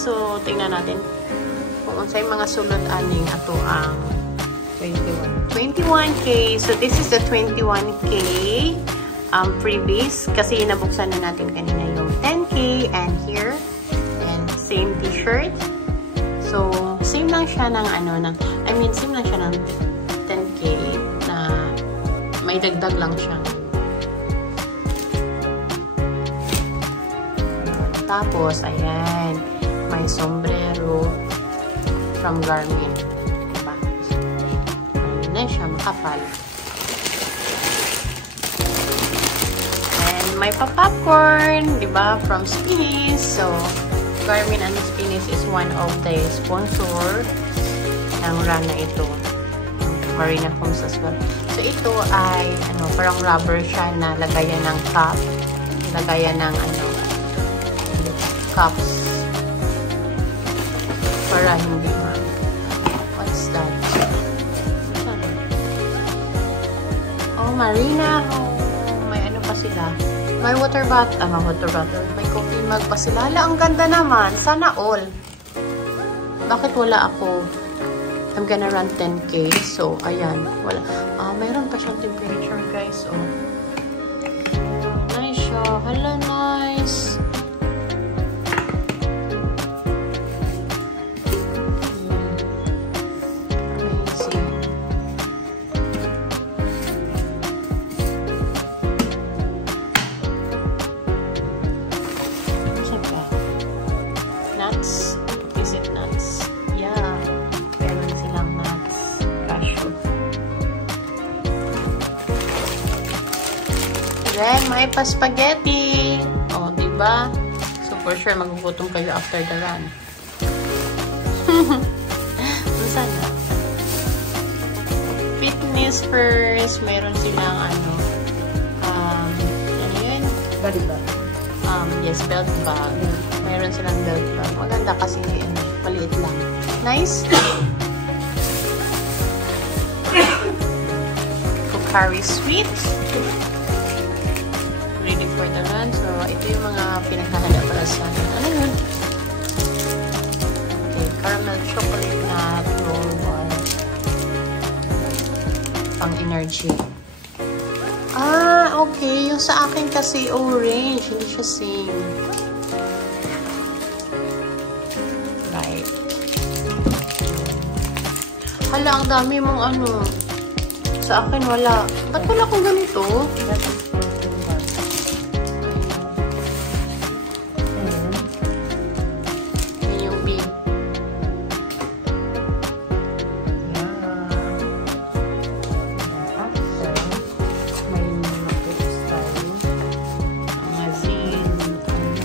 So, tingnan natin kung unsay mga sulod aning ato ang 21K. So, this is the 21K freebies kasi nabuksan na natin kanina yung 10K and here. And same t-shirt. So, same lang siya ng same lang siya ng 10K na may dagdag lang siya. Tapos, ayan, may sombrero from Garmin. Diba? Ano na siya, makapal. And may pa-popcorn, diba, from Spinneys. So, Garmin and Spinneys is one of the sponsor ng run na ito. Marina Homes as well. So, ito ay, parang rubber siya na lagayan ng cup. Lagayan ng, cups. Para hindi what's that? Oh, Marina. Oh, may pa sila. May water bottle. May coffee mug pa sila. Hala, ang ganda naman. Sana all. Bakit wala ako? I'm gonna run 10K. So, ayan. Wala. Mayroon pa siyang temperature, guys. Oh. Nice siya. Hala, nice. Is it nuts? Yeah. Meron silang nuts. Cashew. Then, may pa-spaghetti. O, diba? So, for sure, magugutom kayo after the run. Sana. Fitness first. Meron silang, ano yun? Body bag. Yes, belt bag. Meron silang belt bag. Maganda kasi maliit lang. Nice. Pocari Sweet. Ready for the run. So, ito yung mga pinaghahanda para sa ano yun? Okay, caramel chocolate nut roll bar. Pang energy. Okay. Yung sa akin kasi orange. Hindi siya same. Right. Hala, ang dami mong Sa akin wala. Ba't wala akong ganito? Yan yung big.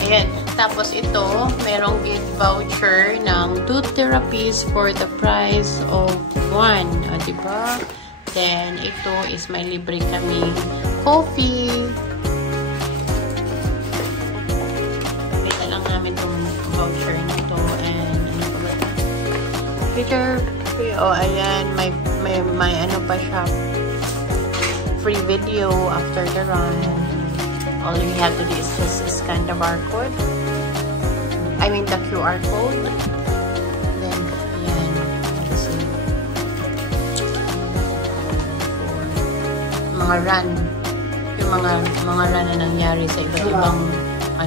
Ayan. Tapos ito, merong gift voucher ng 2 therapies for the price of 1. O, diba? Then, ito is may libre kami coffee. Kita lang namin itong voucher na ito. And, ano pa ba ito? Computer. O, ayan. May pa siya. Free video after the run. All you have to do is just scan the barcode. I mean the QR code. Then, ayan. Mga run. Yung mga run na nangyari sa iba't ibang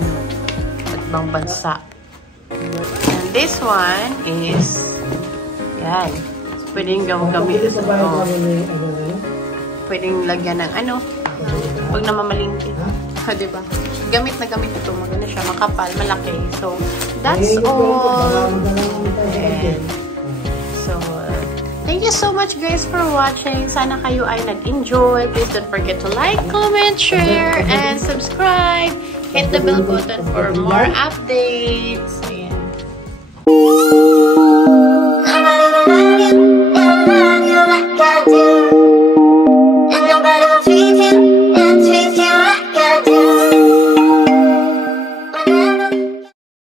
iba't ibang bansa. And this one is yan. Pwedeng gamitin ito. Pwedeng lagyan ng pag namamalingkit. Diba? Gamit na gamit ito. Maganda siya. Makapal. Malaki. So, that's all. And, so, thank you so much guys for watching. Sana kayo ay nag-enjoy. Please don't forget to like, comment, share, and subscribe. Hit the bell button for more updates.